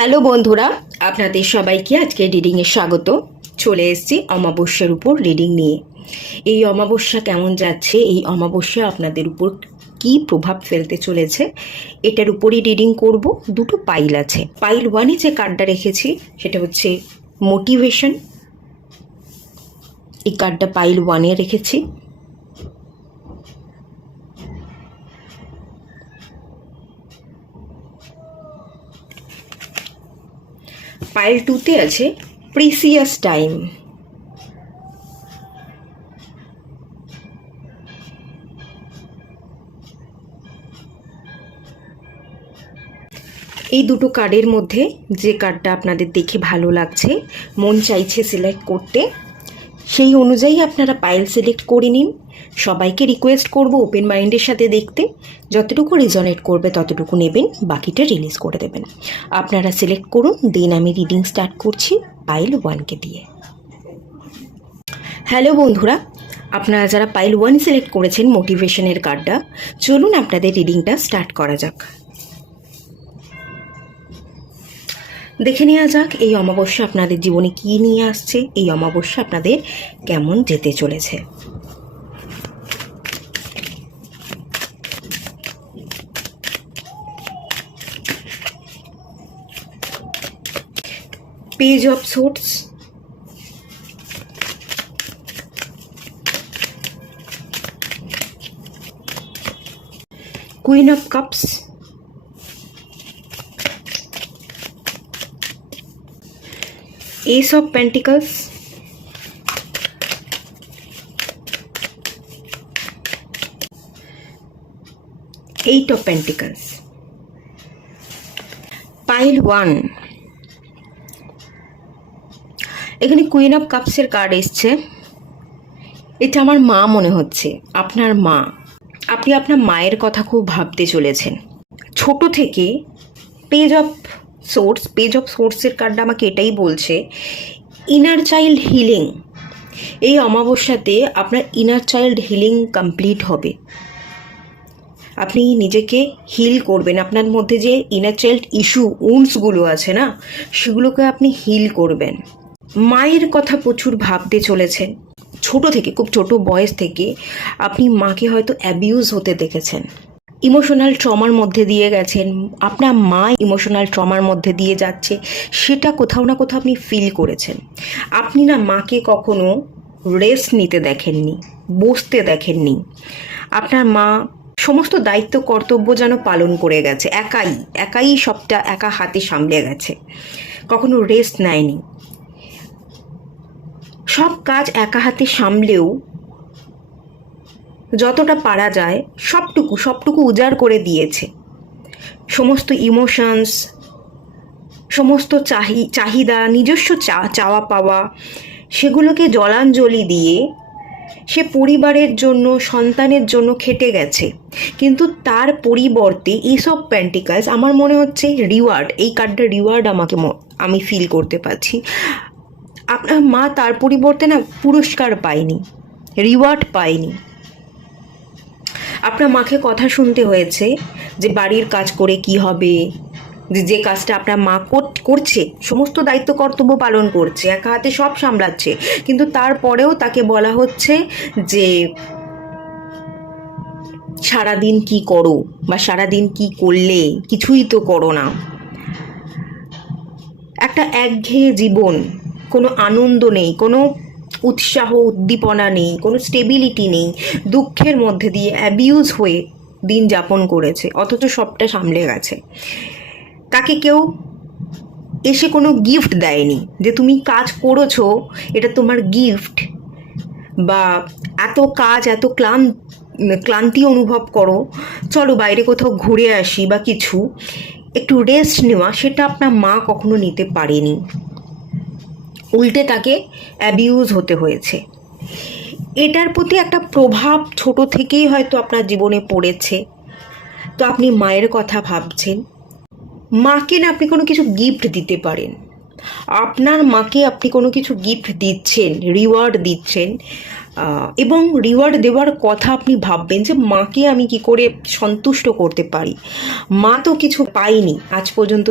Hello বন্ধুরা, আপনাদের সবাইকে আজকে রিডিংয়ে স্বাগত। চলে এসেছি অমাবস্যার উপর রিডিং নিয়ে। এই অমাবস্যা কেমন যাচ্ছে, এই অমাবস্যা আপনাদের উপর কি প্রভাব ফেলতে চলেছে, এটার উপরই রিডিং করব। দুটো পাইল আছে। পাইল ওয়ানে যে কার্ডটা রেখেছি সেটা হচ্ছে মোটিভেশন। এই কার্ডটা পাইল ওয়ানে রেখেছি। পাইল টুতে আছে প্রিসিয়াস টাইম। এই দুটো কার্ডের মধ্যে যে কার্ডটা আপনাদের দেখে ভালো লাগছে, মন চাইছে সিলেক্ট করতে, সেই অনুযায়ী আপনারা পাইল সিলেক্ট করে নিন। সবাইকে রিকোয়েস্ট করব ওপেন মাইন্ডের সাথে দেখতে। যতটুকু রেজনেট করবে ততটুকু নেবেন, বাকিটা রিলিজ করে দেবেন। আপনারা সিলেক্ট করুন, দেন আমি রিডিং স্টার্ট করছি পাইল ওয়ানকে দিয়ে। হ্যালো বন্ধুরা, আপনারা যারা পাইল ওয়ান সিলেক্ট করেছেন মোটিভেশনের কার্ডটা, চলুন আপনাদের রিডিংটা স্টার্ট করা যাক। দেখে নেওয়া যাক এই অমাবস্যা আপনাদের জীবনে কী নিয়ে আসছে, এই অমাবস্যা আপনাদের কেমন যেতে চলেছে। Page of swords, queen of cups, Ace of Pentacles, Eight of Pentacles, pile one. এখানে কুইন অফ কাপসের কার্ড এসছে। এটা আমার মা মনে হচ্ছে, আপনার মা। আপনি আপনার মায়ের কথা খুব ভাবতে চলেছেন ছোট থেকে। পেজ অফ সোর্সের কার্ডটা আমাকে এটাই বলছে, ইনার চাইল্ড হিলিং। এই অমাবস্যাতে আপনার ইনার চাইল্ড হিলিং কমপ্লিট হবে। আপনি নিজেকে হিল করবেন। আপনার মধ্যে যে ইনার চাইল্ড উন্ডসগুলো আছে না, সেগুলোকে আপনি হিল করবেন। মায়ের কথা প্রচুর ভাবতে চলেছেন। ছোট থেকে, খুব ছোট বয়স থেকে আপনি মাকে হয়তো অ্যাবিউজ হতে দেখেছেন, ইমোশনাল ট্রমার মধ্যে দিয়ে গেছেন। আপনার মা ইমোশনাল ট্রমার মধ্যে দিয়ে যাচ্ছে, সেটা কোথাও না কোথাও আপনি ফিল করেছেন। আপনি না মাকে কখনো রেস্ট নিতে দেখেননি, বসতে দেখেননি। আপনার মা সমস্ত দায়িত্ব কর্তব্য যেন পালন করে গেছে, একাই সবটা একা হাতে সামলে গেছে, কখনো রেস্ট নেয়নি। সব কাজ একা হাতে সামলেও যতটা পারা যায় সবটুকু উজাড় করে দিয়েছে। সমস্ত ইমোশনস, সমস্ত চাহিদা, নিজস্ব চাওয়া পাওয়া, সেগুলোকে জলাঞ্জলি দিয়ে সে পরিবারের জন্য, সন্তানের জন্য খেটে গেছে। কিন্তু তার পরিবর্তে এইসব পেন্টিকালস আমার মনে হচ্ছে রিওয়ার্ড, এই কার্ডটা রিওয়ার্ড আমি ফিল করতে পারছি। আপনার মা তার পরিবর্তে না পুরস্কার পায়নি, রিওয়ার্ড পায়নি। আপনার মাকে কথা শুনতে হয়েছে যে বাড়ির কাজ করে কি হবে, যে কাজটা আপনার মা করছে, সমস্ত দায়িত্ব কর্তব্য পালন করছে, একা হাতে সব সামলাচ্ছে, কিন্তু তারপরেও তাকে বলা হচ্ছে যে সারাদিন কি করো, বা সারাদিন কি করলে, কিছুই তো করো না। একটা একঘেয়ে জীবন, কোনো আনন্দ নেই, কোনো উৎসাহ উদ্দীপনা নেই, কোনো স্টেবিলিটি নেই, দুঃখের মধ্যে দিয়ে অ্যাবিউজ হয়ে দিন যাপন করেছে, অথচ সবটা সামলে গেছে। তাকে কেউ এসে কোনো গিফট দেয়নি যে তুমি কাজ করেছো, এটা তোমার গিফট, বা এত কাজ, এত ক্লান্তি অনুভব করো, চলো বাইরে কোথাও ঘুরে আসি, বা কিছু একটু রেস্ট নেওয়া, সেটা আপনার মা কখনো নিতে পারেনি। উল্টে তাকে অ্যাবিউজ হতে হয়েছে। এটার প্রতি একটা প্রভাব ছোট থেকেই হয়তো আপনার জীবনে পড়েছে। তো আপনি মায়ের কথা ভাবছেন। মাকে না আপনি কোনো কিছু গিফট দিতে পারেন, আপনার মাকে আপনি কোনো কিছু গিফট দিচ্ছেন, রিওয়ার্ড দিচ্ছেন, এবং রিওয়ার্ড দেওয়ার কথা আপনি ভাববেন যে মাকে আমি কি করে সন্তুষ্ট করতে পারি। মা তো কিছু পায়নি আজ পর্যন্ত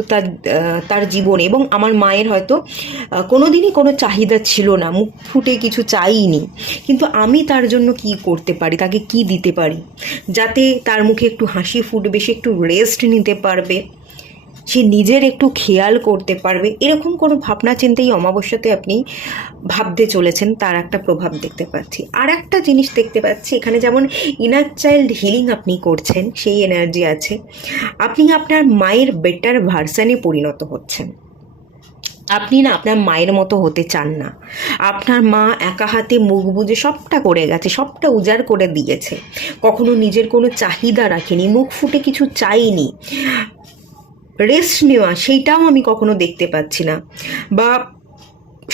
তার জীবনে, এবং আমার মায়ের হয়তো কোনো দিনই কোনো চাহিদা ছিল না, মুখ ফুটে কিছু চাইনি, কিন্তু আমি তার জন্য কি করতে পারি, তাকে কি দিতে পারি যাতে তার মুখে একটু হাসি ফুটবে, সে একটু রেস্ট নিতে পারবে, সে নিজের একটু খেয়াল করতে পারবে। এরকম কোনো ভাবনা চিন্তাই অমাবস্যাতে আপনি ভাবতে চলেছেন, তার একটা প্রভাব দেখতে পাচ্ছি। আর একটা জিনিস দেখতে পাচ্ছি এখানে, যেমন ইনার চাইল্ড হিলিং আপনি করছেন, সেই এনার্জি আছে। আপনি আপনার মায়ের বেটার ভার্সানে পরিণত হচ্ছেন। আপনি না আপনার মায়ের মতো হতে চান না। আপনার মা একা হাতে মুখ বুজে সবটা করে গেছে, সবটা উজাড় করে দিয়েছে, কখনো নিজের কোনো চাহিদা রাখেনি, মুখ ফুটে কিছু চাইনি। রেস্ট নেওয়া সেইটাও আমি কখনো দেখতে পাচ্ছি না, বা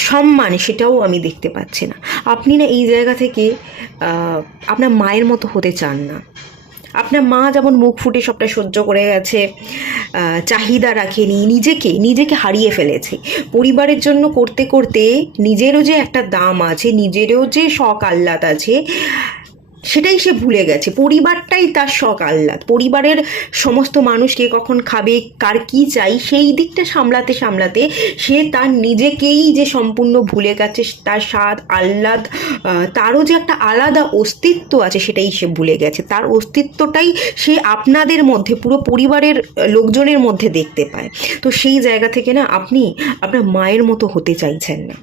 সম্মান সেটাও আমি দেখতে পাচ্ছি না। আপনি না এই জায়গা থেকে আপনার মায়ের মতো হতে চান না। আপনার মা যেমন মুখ ফুটে সবটা সহ্য করে গেছে, চাহিদা রাখেনি, নিজেকে হারিয়ে ফেলেছে পরিবারের জন্য করতে করতে। নিজেরও যে একটা দাম আছে, নিজেরও যে শখ আহ্লাদ আছে, সেটাই সে ভুলে গেছে। পরিবারটাই তার শখ আহ্লাদ, পরিবারের সমস্ত মানুষকে কখন খাবে, কার কী চাই, সেই দিকটা সামলাতে সামলাতে সে তার নিজেকেই যে সম্পূর্ণ ভুলে গেছে। তার স্বাদ আহ্লাদ, তারও যে একটা আলাদা অস্তিত্ব আছে সেটাই সে ভুলে গেছে। তার অস্তিত্বটাই সে আপনাদের মধ্যে, পুরো পরিবারের লোকজনের মধ্যে দেখতে পায়। তো সেই জায়গা থেকে না আপনি আপনার মায়ের মতো হতে চাইছেন না।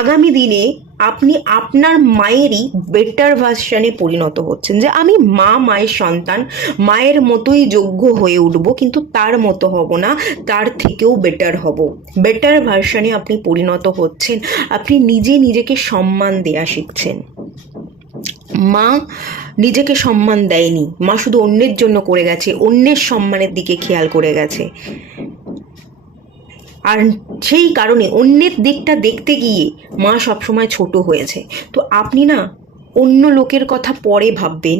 আগামী দিনে আপনি আপনার মায়েরই বেটার ভার্সনে পরিণত হচ্ছেন, যে আমি মায়ের সন্তান, মায়ের মতোই যোগ্য হয়ে উঠব, কিন্তু তার মতো হব না, তার থেকেও বেটার হব। বেটার ভার্সনে আপনি পরিণত হচ্ছেন। আপনি নিজেকে সম্মান দেয়া শিখছেন। মা নিজেকে সম্মান দেয়নি, মা শুধু অন্যের জন্য করে গেছে, অন্যের সম্মানের দিকে খেয়াল করে গেছে, আর সেই কারণে অন্যের দিকটা দেখতে গিয়ে মা সবসময় ছোট হয়েছে। তো আপনি না অন্য লোকের কথা পরে ভাববেন,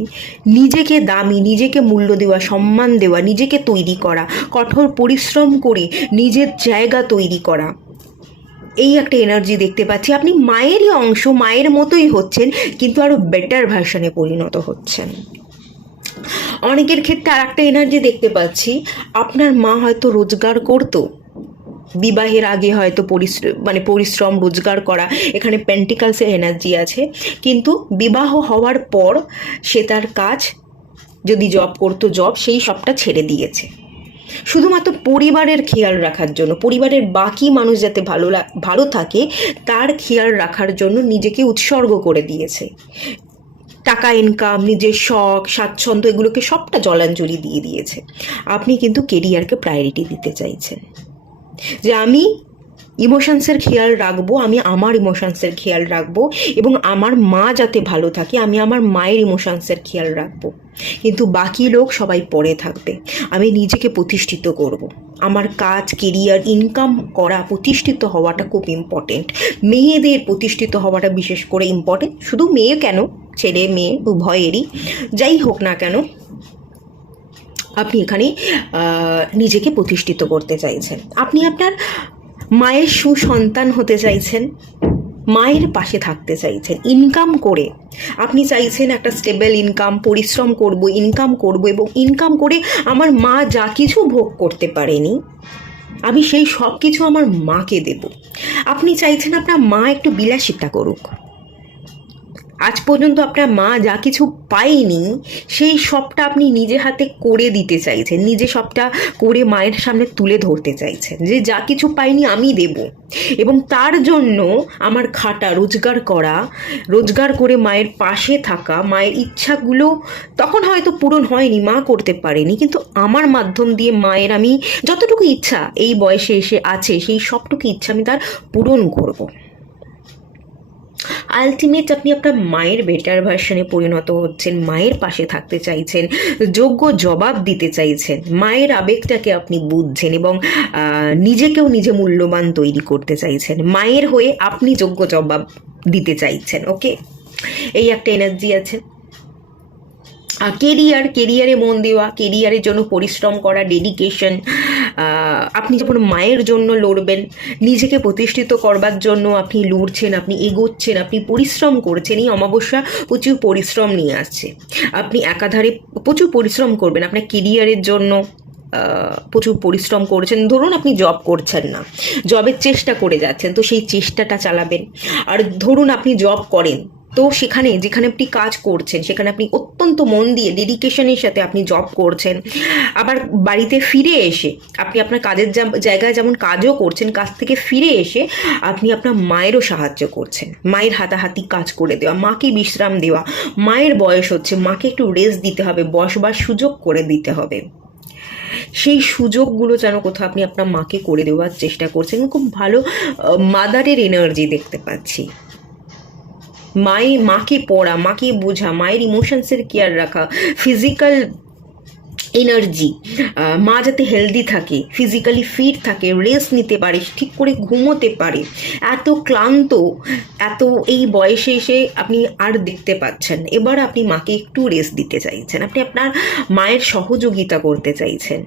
নিজেকে দামি, নিজেকে মূল্য দেওয়া, সম্মান দেওয়া, নিজেকে তৈরি করা, কঠোর পরিশ্রম করে নিজের জায়গা তৈরি করা, এই একটা এনার্জি দেখতে পাচ্ছি। আপনি মায়েরই অংশ, মায়ের মতোই হচ্ছেন, কিন্তু আরও বেটার ভার্সনে পরিণত হচ্ছেন। অনেকের ক্ষেত্রে আর একটা এনার্জি দেখতে পাচ্ছি, আপনার মা হয়তো রোজগার করতো, বিবাহের আগে হয়তো পরিশ্রম রোজগার করা, এখানে পেন্টিকালসের এনার্জি আছে, কিন্তু বিবাহ হওয়ার পর সে তার কাজ, যদি জব করতো জব, সেই সবটা ছেড়ে দিয়েছে শুধুমাত্র পরিবারের খেয়াল রাখার জন্য, পরিবারের বাকি মানুষ যাতে ভালো থাকে তার খেয়াল রাখার জন্য নিজেকে উৎসর্গ করে দিয়েছে। টাকা ইনকাম, নিজের শখ স্বাচ্ছন্দ্য, এগুলোকে সবটা জলাঞ্জলি দিয়ে দিয়েছে। আপনি কিন্তু কেরিয়ারকে প্রায়োরিটি দিতে চাইছেন, যে আমি ইমোশনসের খেয়াল রাখবো, আমি আমার ইমোশনসের খেয়াল রাখবো, এবং আমার মা যাতে ভালো থাকে, আমি আমার মায়ের ইমোশনসের খেয়াল রাখবো, কিন্তু বাকি লোক সবাই পরে থাকবে। আমি নিজেকে প্রতিষ্ঠিত করব। আমার কাজ, কেরিয়ার, ইনকাম করা, প্রতিষ্ঠিত হওয়াটা খুব ইম্পর্টেন্ট। মেয়েদের প্রতিষ্ঠিত হওয়াটা বিশেষ করে ইম্পর্টেন্ট। শুধু মেয়ে কেন, ছেলে মেয়ে উভয়েরই, যাই হোক না কেন, আপনি এখানে নিজেকে প্রতিষ্ঠিত করতে চাইছেন। আপনি আপনার মায়ের সুসন্তান হতে চাইছেন, মায়ের পাশে থাকতে চাইছেন। ইনকাম করে আপনি চাইছেন একটা স্টেবল ইনকাম, পরিশ্রম করব, ইনকাম করব, এবং ইনকাম করে আমার মা যা কিছু ভোগ করতে পারেনি আমি সেই সব কিছু আমার মাকে দেব। আপনি চাইছেন আপনার মা একটু বিলাসিতা করুক। আজ পর্যন্ত আপনার মা যা কিছু পায়নি সেই সবটা আপনি নিজে হাতে করে দিতে চাইছেন, নিজে সবটা করে মায়ের সামনে তুলে ধরতে চাইছেন, যে যা কিছু পাইনি আমি দেব, এবং তার জন্য আমার খাটা, রোজগার করে মায়ের পাশে থাকা, মায়ের ইচ্ছাগুলো তখন হয়তো পূরণ হয়নি, মা করতে পারেনি, কিন্তু আমার মাধ্যম দিয়ে মায়ের আমি যতটুকু ইচ্ছা এই বয়সে এসে আছে সেই সবটুকু ইচ্ছা আমি তার পূরণ করব। আলটিমেট আপনি আপনার মায়ের বেটার ভার্সনে পরিণত হচ্ছেন, মায়ের পাশে থাকতে চাইছেন, যোগ্য জবাব দিতে চাইছেন, মায়ের আবেগটাকে আপনি বুঝছেন, এবং নিজেকেও নিজে মূল্যবান তৈরি করতে চাইছেন। মায়ের হয়ে আপনি যোগ্য জবাব দিতে চাইছেন। ওকে, এই একটা এনার্জি আছে। কেরিয়ারে মন দেওয়া, কেরিয়ারের জন্য পরিশ্রম করা, ডেডিকেশন, আপনি যখন মায়ের জন্য লড়বেন, নিজেকে প্রতিষ্ঠিত করবার জন্য আপনি লড়ছেন, আপনি এগোচ্ছেন, আপনি পরিশ্রম করছেন। এই অমাবস্যা প্রচুর পরিশ্রম নিয়ে আসছে। আপনি একাধারে প্রচুর পরিশ্রম করবেন আপনার কেরিয়ারের জন্য। প্রচুর পরিশ্রম করছেন। ধরুন আপনি জব করছেন না, জবের চেষ্টা করে যাচ্ছেন, তো সেই চেষ্টাটা চালাবেন। আর ধরুন আপনি জব করেন, তো সেখানে যেখানে আপনি কাজ করছেন সেখানে আপনি অত্যন্ত মন দিয়ে ডেডিকেশনের সাথে আপনি জব করছেন। আবার বাড়িতে ফিরে এসে আপনি আপনার কাজের জায়গায় যেমন কাজও করছেন, কাজ থেকে ফিরে এসে আপনি আপনার মায়েরও সাহায্য করছেন। মায়ের হাতাহাতি কাজ করে দেওয়া, মাকে বিশ্রাম দেওয়া। মায়ের বয়স হচ্ছে, মাকে একটু রেস্ট দিতে হবে, বসবার সুযোগ করে দিতে হবে। সেই সুযোগগুলো যেন কোথাও আপনি আপনার মাকে করে দেওয়ার চেষ্টা করছেন। খুব ভালো মাদারের এনার্জি দেখতে পাচ্ছি। মাকে পড়া, মাকে বোঝা, মায়ের ইমোশনসের কেয়ার রাখা, ফিজিক্যাল এনার্জি, মা যাতে হেলদি থাকে, ফিজিক্যালি ফিট থাকে, রেস্ট নিতে পারে, ঠিক করে ঘুমোতে পারে। এত ক্লান্ত, এত এই বয়সে এসে আপনি আর দেখতে পাচ্ছেন। এবার আপনি মাকে একটু রেস্ট দিতে চাইছেন, আপনি আপনার মায়ের সহযোগিতা করতে চাইছেন।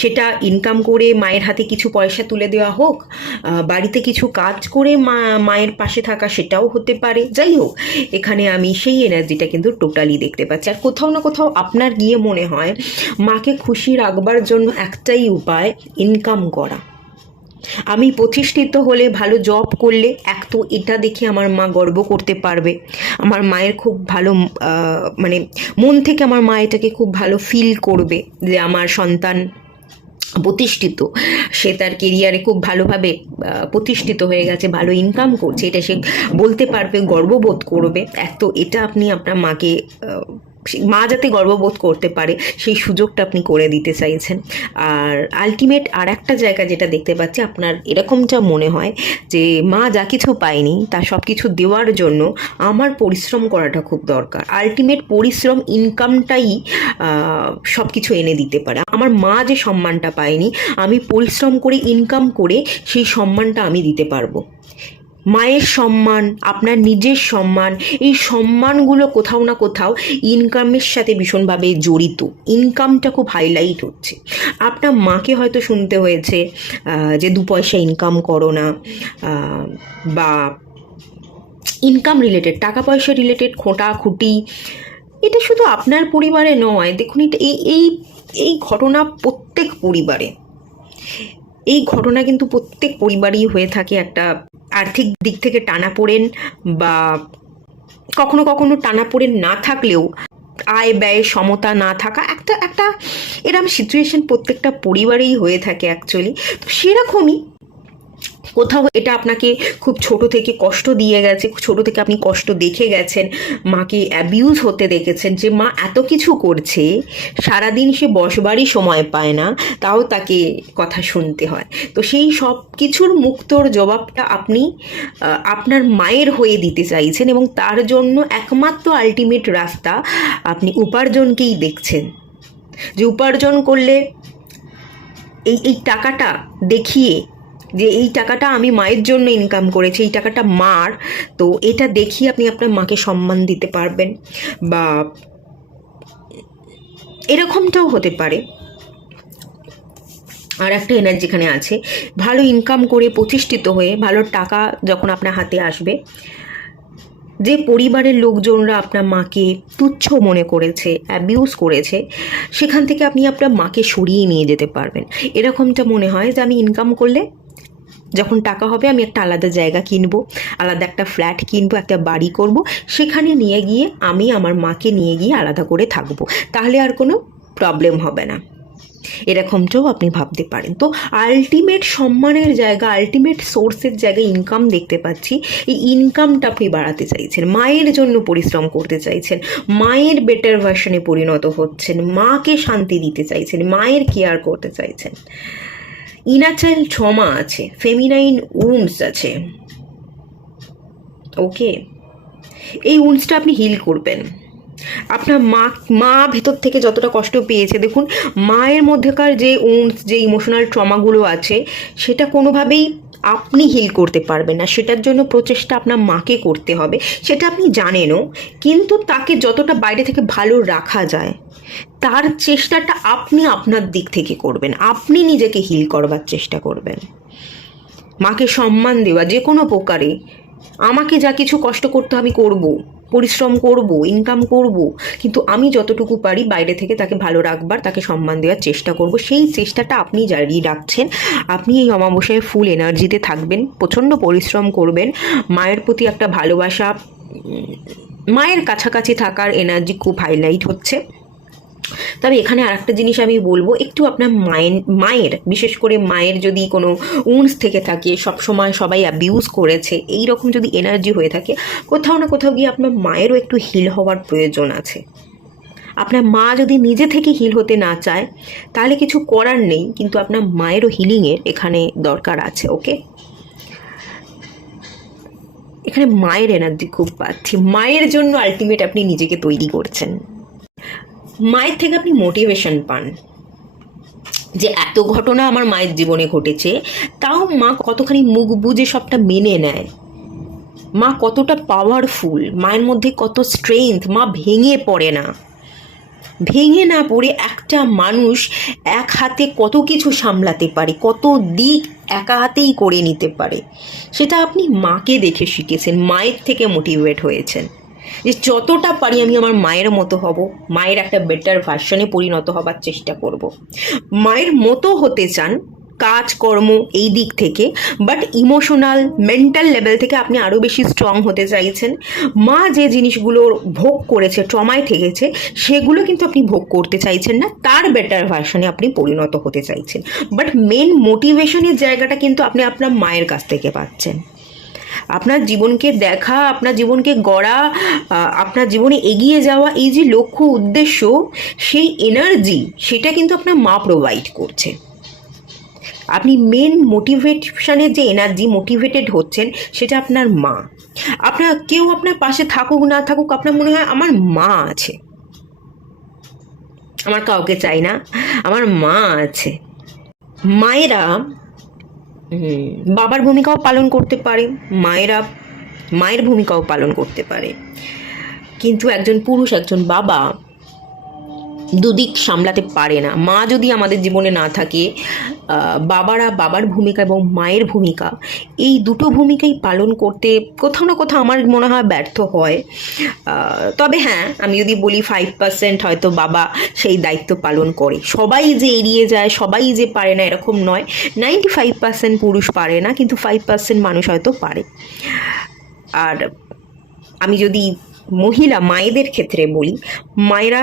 সেটা ইনকাম করে মায়ের হাতে কিছু পয়সা তুলে দেওয়া হোক, বাড়িতে কিছু কাজ করে মায়ের পাশে থাকা, সেটাও হতে পারে। যাই হোক, এখানে আমি সেই এনার্জিটা কিন্তু টোটালি দেখতে পাচ্ছি। আর কোথাও না কোথাও আপনার গিয়ে মনে হয় মাকে খুশি রাখবার জন্য একটাই উপায়, ইনকাম করা। আমি প্রতিষ্ঠিত হলে, ভালো জব করলে, এক তো এটা দেখে আমার মা গর্ব করতে পারবে। আমার মায়ের খুব ভালো মানে মন থেকে আমার মা এটাকে খুব ভালো ফিল করবে যে আমার সন্তান প্রতিষ্ঠিত, সে তার কেরিয়ারে খুব ভালোভাবে প্রতিষ্ঠিত হয়ে গেছে, ভালো ইনকাম করছে, এটা সে বলতে পারবে, গর্ববোধ করবে। এক তো এটা আপনি আপনার মাকে, মা যাতে গর্ববোধ করতে পারে সেই সুযোগটা আপনি করে দিতে চাইছেন। আর আলটিমেট আর একটা জায়গা যেটা দেখতে পাচ্ছি, আপনার এরকমটা মনে হয় যে মা যা কিছু পায়নি তার সব কিছু দেওয়ার জন্য আমার পরিশ্রম করাটা খুব দরকার। আলটিমেট পরিশ্রম, ইনকামটাই সব কিছু এনে দিতে পারে। আমার মা যে সম্মানটা পায়নি, আমি পরিশ্রম করে ইনকাম করে সেই সম্মানটা আমি দিতে পারবো। মায়ের সম্মান, আপনার নিজের সম্মান, এই সম্মানগুলো কোথাও না কোথাও ইনকামের সাথে ভীষণভাবে জড়িত। ইনকামটা খুব হাইলাইট হচ্ছে। আপনার মাকে হয়তো শুনতে হয়েছে যে 2 পয়সা ইনকাম করো না, বা ইনকাম রিলেটেড, টাকা পয়সা রিলেটেড খোঁটাখুটি। এটা শুধু আপনার পরিবারে নয়, দেখুন এটা এই ঘটনা প্রত্যেক পরিবারে, এই ঘটনা কিন্তু প্রত্যেক পরিবারই হয়ে থাকে। একটা আর্থিক দিক থেকে টানাপোড়েন, বা কখনো কখনো টানাপোড়েন না থাকলেও আয় ব্যয় সমতা না থাকা, একটা এরকম সিচুয়েশন প্রত্যেকটা পরিবারেই হয়ে থাকে অ্যাকচুয়ালি। তো সেরকমই কোথাও এটা আপনাকে খুব ছোট থেকে কষ্ট দিয়ে গেছে, ছোট থেকে আপনি কষ্ট দেখে গেছেন, মাকে অ্যাবিউজ হতে দেখেছেন, যে মা এত কিছু করছে, সারাদিন সে বসবারই সময় পায় না, তাও তাকে কথা শুনতে হয়। তো সেই সব কিছুর মুক্তর জবাবটা আপনি আপনার মায়ের হয়ে দিতে চাইছেন, এবং তার জন্য একমাত্র আলটিমেট রাস্তা আপনি উপার্জনকেই দেখছেন, যে উপার্জন করলে এই টাকাটা দেখিয়ে, যে এই টাকাটা আমি মায়ের জন্য ইনকাম করেছি, এই টাকাটা মার, তো এটা দেখিয়ে আপনি আপনার মাকে সম্মান দিতে পারবেন। বা এরকমটাও হতে পারে। আর একটা এনার্জি এখানে আছে, ভালো ইনকাম করে প্রতিষ্ঠিত হয়ে ভালো টাকা যখন আপনার হাতে আসবে, যে পরিবারের লোকজনরা আপনার মাকে তুচ্ছ মনে করেছে, অ্যাবিউজ করেছে, সেখান থেকে আপনি আপনার মাকে সরিয়ে নিয়ে যেতে পারবেন। এরকমটা মনে হয় যে আমি ইনকাম করলে, যখন টাকা হবে, আমি একটা আলাদা জায়গা কিনবো, আলাদা একটা ফ্ল্যাট কিনবো, একটা বাড়ি করব, সেখানে নিয়ে গিয়ে আমি আমার মাকে নিয়ে গিয়ে আলাদা করে থাকবো, তাহলে আর কোনো প্রবলেম হবে না। এরকমটাও আপনি ভাবতে পারেন। তো আলটিমেট সম্মানের জায়গা, আলটিমেট সোর্সের জায়গায় ইনকাম দেখতে পাচ্ছি। এই ইনকামটা আপনি বাড়াতে চাইছেন, মায়ের জন্য পরিশ্রম করতে চাইছেন, মায়ের বেটার ভার্সনে পরিণত হচ্ছেন, মাকে শান্তি দিতে চাইছেন, মায়ের কেয়ার করতে চাইছেন। ইনার চাইল্ড ট্রমা আছে, ফেমিনাইন উন্ডস আছে, ওকে, এই উন্ডসটা আপনি হিল করবেন। আপনার মা ভেতর থেকে যতটা কষ্ট পেয়েছে, দেখুন মায়ের মধ্যেকার যে উন্ডস, যে ইমোশনাল ট্রমাগুলো আছে, সেটা কোনোভাবেই আপনি হিল করতে পারবেন না, সেটার জন্য প্রচেষ্টা আপনার মাকে করতে হবে, সেটা আপনি জানেনও। কিন্তু তাকে যতটা বাইরে থেকে ভালো রাখা যায় তার চেষ্টাটা আপনি আপনার দিক থেকে করবেন, আপনি নিজেকে হিল করবার চেষ্টা করবেন। মাকে সম্মান দেওয়া যে কোনো প্রকারে, আমাকে যা কিছু কষ্ট করতে আমি করব, পরিশ্রম করব, ইনকাম করব, কিন্তু আমি যতটুকু পারি বাইরে থেকে তাকে ভালো রাখবার, তাকে সম্মান দেওয়ার চেষ্টা করব। সেই চেষ্টাটা আপনি জারি রাখছেন। আপনি এই অমাবস্যায় ফুল এনার্জিতে থাকবেন, প্রচণ্ড পরিশ্রম করবেন, মায়ের প্রতি একটা ভালোবাসা, মায়ের কাছাকাছি থাকার এনার্জি খুব হাইলাইট হচ্ছে। তবে এখানে আরেকটা জিনিস আমি বলবো, একটু আপনার মায়ের বিশেষ করে মায়ের যদি কোনো উন্স থেকে থাকে, সবসময় সবাই অ্যাবিউজ করেছে, এই রকম যদি এনার্জি হয়ে থাকে, কোথাও না কোথাও গিয়ে আপনার মায়েরও একটু হিল হওয়ার প্রয়োজন আছে। আপনার মা যদি নিজে থেকে হিল হতে না চায় তাহলে কিছু করার নেই, কিন্তু আপনার মায়েরও হিলিংয়ের এখানে দরকার আছে। ওকে, এখানে মায়ের এনার্জি খুব পাচ্ছি, মায়ের জন্য আলটিমেট আপনি নিজেকে তৈরি করছেন, মায়ের থেকে আপনি মোটিভেশন পান যে এত ঘটনা আমার মায়ের জীবনে ঘটেছে, তাও মা কতখানি মুখ বুজে সবটা মেনে নেয়, মা কতটা পাওয়ারফুল, মায়ের মধ্যে কত স্ট্রেংথ, মা ভেঙে পড়ে না, ভেঙে না পড়ে একটা মানুষ এক হাতে কত কিছু সামলাতে পারে, কত দিক একা হাতেই করে নিতে পারে, সেটা আপনি মাকে দেখে শিখেছেন, মায়ের থেকে মোটিভেট হয়েছেন যে যতটা পারি আমি আমার মায়ের মতো হব, মায়ের একটা বেটার ভার্সনে পরিণত হবার চেষ্টা করব। মায়ের মতো হতে চান কাজকর্ম এই দিক থেকে, বাট ইমোশনাল মেন্টাল লেভেল থেকে আপনি আরও বেশি স্ট্রং হতে চাইছেন। মা যে জিনিসগুলো ভোগ করেছে, ট্রমায় থেকেছে, সেগুলো কিন্তু আপনি ভোগ করতে চাইছেন না, তার বেটার ভার্সনে আপনি পরিণত হতে চাইছেন। বাট মেন মোটিভেশনের জায়গাটা কিন্তু আপনি আপনার মায়ের কাছ থেকে পাচ্ছেন। আপনার জীবনকে দেখা, আপনার জীবনকে গড়া, আপনার জীবনে এগিয়ে যাওয়া, এই যে লক্ষ্য উদ্দেশ্য, সেই এনার্জি সেটা কিন্তু আপনার মা প্রোভাইড করছে। আপনি মেন মোটিভেশনের যে এনার্জি, মোটিভেটেড হচ্ছেন, সেটা আপনার মা। আপনার কেউ আপনার পাশে থাকুক না থাকুক, আপনার মনে হয় আমার মা আছে, আমার কাউকে চাই না, আমার মা আছে। মায়েরা বাবার ভূমিকাও পালন করতে পারে, মায়েরা মায়ের ভূমিকাও পালন করতে পারে, কিন্তু একজন পুরুষ, একজন বাবা দুদিক সামলাতে পারে না। মা যদি আমাদের জীবনে না থাকে, বাবার ভূমিকা এবং মায়ের ভূমিকা, এই দুটো ভূমিকাই পালন করতে কোথাও না কোথাও আমার মনে হয় ব্যর্থ হয়। তবে হ্যাঁ, আমি যদি বলি 5% হয়তো বাবা সেই দায়িত্ব পালন করে, সবাই যে এড়িয়ে যায়, সবাই যে পারে না এরকম নয়, 95% পুরুষ পারে না, কিন্তু 5% মানুষ হয়তো পারে। আর আমি যদি মহিলা মায়েদের ক্ষেত্রে বলি, মায়েরা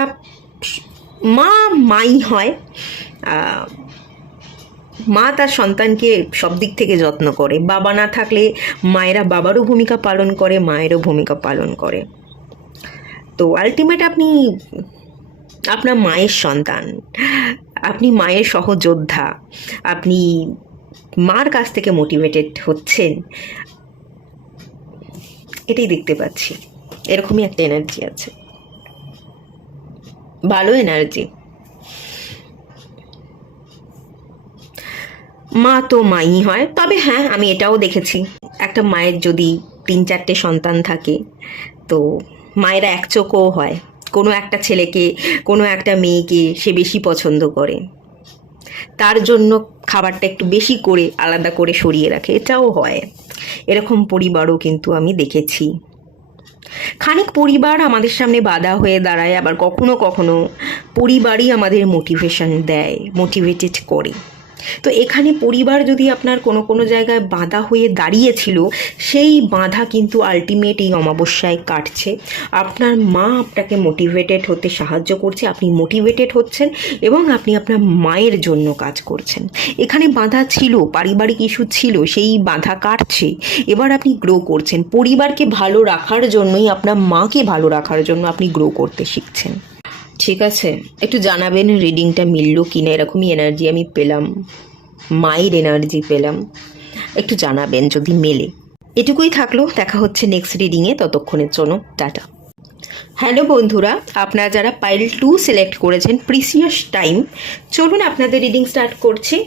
মাই হয়, মা তার সন্তানকে সব দিক থেকে যত্ন করে, বাবা না থাকলে মায়েরা বাবারও ভূমিকা পালন করে, মায়েরও ভূমিকা পালন করে। তো আলটিমেট আপনি আপনার মায়ের সন্তান, আপনি মায়ের সহযোদ্ধা, আপনি মার কাছ থেকে মোটিভেটেড হচ্ছেন, এটাই দেখতে পাচ্ছি। এরকমই একটা এনার্জি আছে, ভালো এনার্জি। মা তো মাই হয়, তবে হ্যাঁ আমি এটাও দেখেছি, একটা মায়ের যদি 3-4টে সন্তান থাকে তো মায়েরা একচোখও হয়, কোনো একটা ছেলেকে, কোনো একটা মেয়েকে সে বেশি পছন্দ করে, তার জন্য খাবারটা একটু বেশি করে আলাদা করে সরিয়ে রাখে, এটাও হয়। এরকম পরিবারও কিন্তু আমি দেখেছি। খানিক পরিবার আমাদের সামনে বাধা হয়ে দাঁড়ায়, আবার কখনো কখনো পরিবারই আমাদের মোটিভেশন দেয়, মোটিভেটেড করে। তো এখানে পরিবার যদি আপনার কোনো কোনো জায়গায় বাধা হয়ে দাঁড়িয়েছিল, সেই বাধা কিন্তু আলটিমেট এই অমাবস্যায় কাটছে। আপনার মা আপনাকে মোটিভেটেড হতে সাহায্য করছে, আপনি মোটিভেটেড হচ্ছেন এবং আপনি আপনার মায়ের জন্য কাজ করছেন। এখানে বাধা ছিল, পারিবারিক ইস্যু ছিল, সেই বাধা কাটছে, এবার আপনি গ্রো করছেন। পরিবারকে ভালো রাখার জন্যই, আপনার মাকে ভালো রাখার জন্য আপনি গ্রো করতে শিখছেন। ঠিক আছে, একটু জানাবেন রিডিংটা মিলল কি না, এরকমই এনার্জি আমি পেলাম, মায়ের এনার্জি পেলাম, একটু জানাবেন যদি মেলে। এটুকুই থাকলো, দেখা হচ্ছে নেক্সট রিডিংয়ে, ততক্ষণের জন্য টাটা। হ্যালো বন্ধুরা, আপনারা যারা পাইল 2 সিলেক্ট করেছেন, প্রিসিয়াস টাইম, চলুন আপনাদের রিডিং স্টার্ট করছি।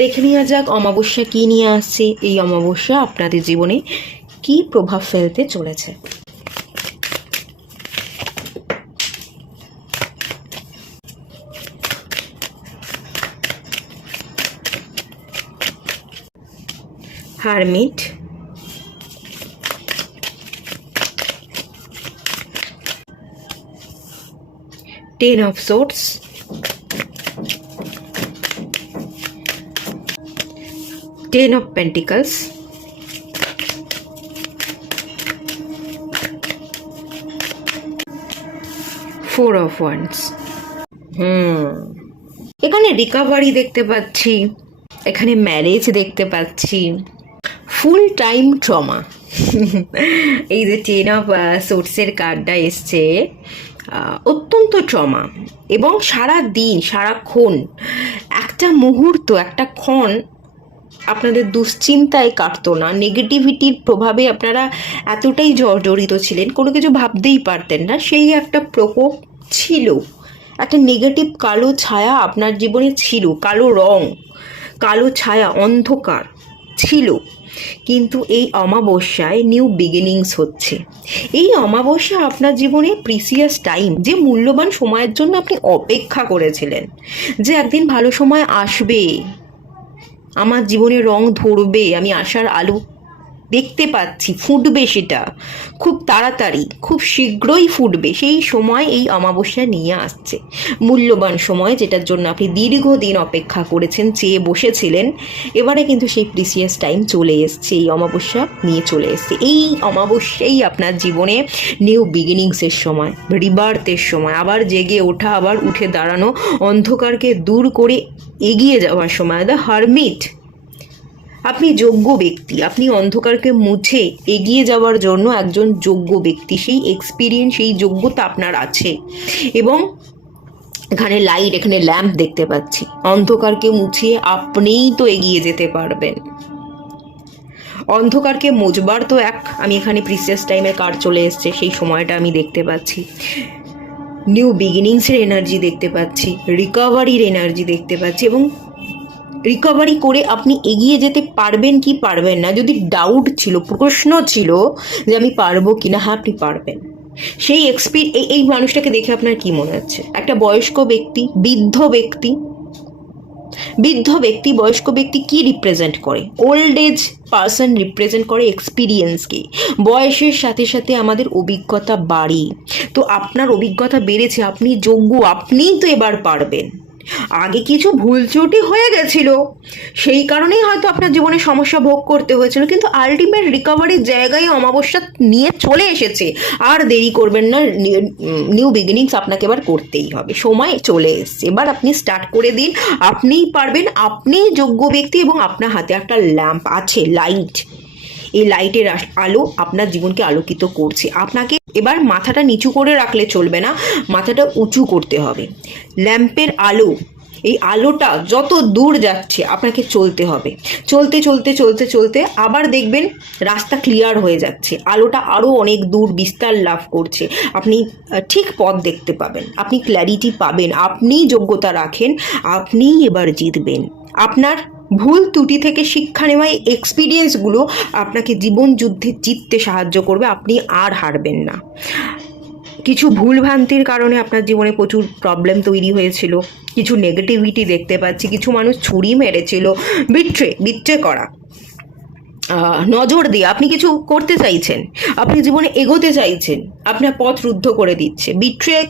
দেখে নেওয়া যাক অমাবস্যা কী নিয়ে আসছে, এই অমাবস্যা আপনাদের জীবনে কী প্রভাব ফেলতে চলেছে। Hermit, ten of swords, ten of pentacles, four of wands. এখানে রিকভারি দেখতে পাচ্ছি, এখানে ম্যারেজ দেখতে পাচ্ছি, ফুল টাইম ট্রমা। এই যে টেন অফ সোর্সের কার্ডটা এসছে, অত্যন্ত ট্রমা, এবং সারা দিন সারাক্ষণ একটা মুহূর্ত একটা ক্ষণ আপনাদের দুশ্চিন্তায় কাটতো না, নেগেটিভিটির প্রভাবে আপনারা এতটাই জর্জরিত ছিলেন, কোনো কিছু ভাবতেই পারতেন না। সেই একটা প্রকোপ ছিল, একটা নেগেটিভ কালো ছায়া আপনার জীবনে ছিল, কালো রং, কালো ছায়া, অন্ধকার ছিল। কিন্তু এই অমাবস্যায় নিউ বিগিনিংস হচ্ছে। এই অমাবস্যা আপনার জীবনে প্রিসিয়াস টাইম, যে মূল্যবান সময়ের জন্য আপনি অপেক্ষা করেছিলেন, যে একদিন ভালো সময় আসবে, আমার জীবনে রং ধরবে, আমি আশার আলো দেখতে পাচ্ছি, ফুটবে, সেটা খুব তাড়াতাড়ি, খুব শীঘ্রই ফুটবে, সেই সময় এই অমাবস্যা নিয়ে আসছে। মূল্যবান সময়, যেটার জন্য আপনি দীর্ঘদিন অপেক্ষা করেছেন, চেয়ে বসেছিলেন, এবারে কিন্তু সেই প্রিসিয়াস টাইম চলে এসছে, এই অমাবস্যা নিয়ে চলে এসছে। এই অমাবস্যাই আপনার জীবনে নিউ বিগিনিংসের সময়, রিবার্থের সময়, আবার জেগে ওঠা, আবার উঠে দাঁড়ানো, অন্ধকারকে দূর করে এগিয়ে যাওয়ার সময়। দ্য হারমিট, আপনি যোগ্য ব্যক্তি, আপনি অন্ধকারকে মুছে এগিয়ে যাওয়ার জন্য একজন যোগ্য ব্যক্তি, সেই এক্সপিরিয়েন্স, সেই যোগ্যতা আপনার আছে। এবং এখানে লাইট, এখানে ল্যাম্প দেখতে পাচ্ছি, অন্ধকারকে মুছিয়ে আপনিই তো এগিয়ে যেতে পারবেন। অন্ধকারকে মুছবার তো আমি এখানে প্রিসিয়াস টাইমের কার্ড চলে এসছে, সেই সময়টা আমি দেখতে পাচ্ছি, নিউ বিগিনিংসের এনার্জি দেখতে পাচ্ছি, রিকভারির এনার্জি দেখতে পাচ্ছি, এবং রিকভারি করে আপনি এগিয়ে যেতে পারবেন কি পারবেন না, যদি ডাউট ছিল, প্রশ্ন ছিল যে আমি পারবো কি না, হ্যাঁ আপনি পারবেন। সেই এই মানুষটাকে দেখে আপনার কি মনে হচ্ছে? একটা বয়স্ক ব্যক্তি, বৃদ্ধ ব্যক্তি। বয়স্ক ব্যক্তি কি রিপ্রেজেন্ট করে? ওল্ড এজ পার্সন রিপ্রেজেন্ট করে এক্সপিরিয়েন্সকে। বয়সের সাথে সাথে আমাদের অভিজ্ঞতা বাড়ে, তো আপনার অভিজ্ঞতা বেড়েছে, আপনি যোগ্য, আপনিই তো এবার পারবেন। আগে কিছু ভুল ত্রুটি হয়ে গেছিল, সেই কারণেই হয়তো আপনার জীবনে সমস্যা ভোগ করতে হয়েছিল, কিন্তু আলটিমেট রিকভারির জায়গায় অমাবস্যা নিয়ে চলে এসেছে। আর দেরি করবেন না, নিউ বিগিনিংস আপনাকে এবার করতেই হবে, সময় চলে এসছে, এবার আপনি স্টার্ট করে দিন, আপনিই পারবেন, আপনিই যোগ্য ব্যক্তি, এবং আপনার হাতে একটা ল্যাম্প আছে, লাইট। এই লাইটের আলো আপনার জীবনকে আলোকিত করছে। আপনাকে এবার মাথাটা নিচু করে রাখলে চলবে না, মাথাটা উঁচু করতে হবে। ল্যাম্পের আলো, এই আলোটা যত দূর যাচ্ছে আপনাকে চলতে হবে, চলতে চলতে চলতে চলতে আবার দেখবেন রাস্তা ক্লিয়ার হয়ে যাচ্ছে, আলোটা আরও অনেক দূর বিস্তার লাভ করছে, আপনি ঠিক পথ দেখতে পাবেন, আপনি ক্ল্যারিটি পাবেন, আপনিই যোগ্যতা রাখেন, আপনিই এবার জিতবেন। আপনার ভুল ত্রুটি থেকে শিক্ষা নেওয়া এক্সপিরিয়েন্সগুলো আপনাকে জীবন যুদ্ধে জিততে সাহায্য করবে, আপনি আর হারবেন না। কিছু ভুলভ্রান্তির কারণে আপনার জীবনে প্রচুর প্রবলেম তৈরি হয়েছিল, কিছু নেগেটিভিটি দেখতে পাচ্ছি, কিছু মানুষ ছুরি মেরেছিল, বিট্রে করা, নজর দিয়ে আপনি কিছু করতে চাইছেন, আপনি জীবনে এগোতে চাইছেন, আপনার পথ রুদ্ধ করে দিচ্ছে।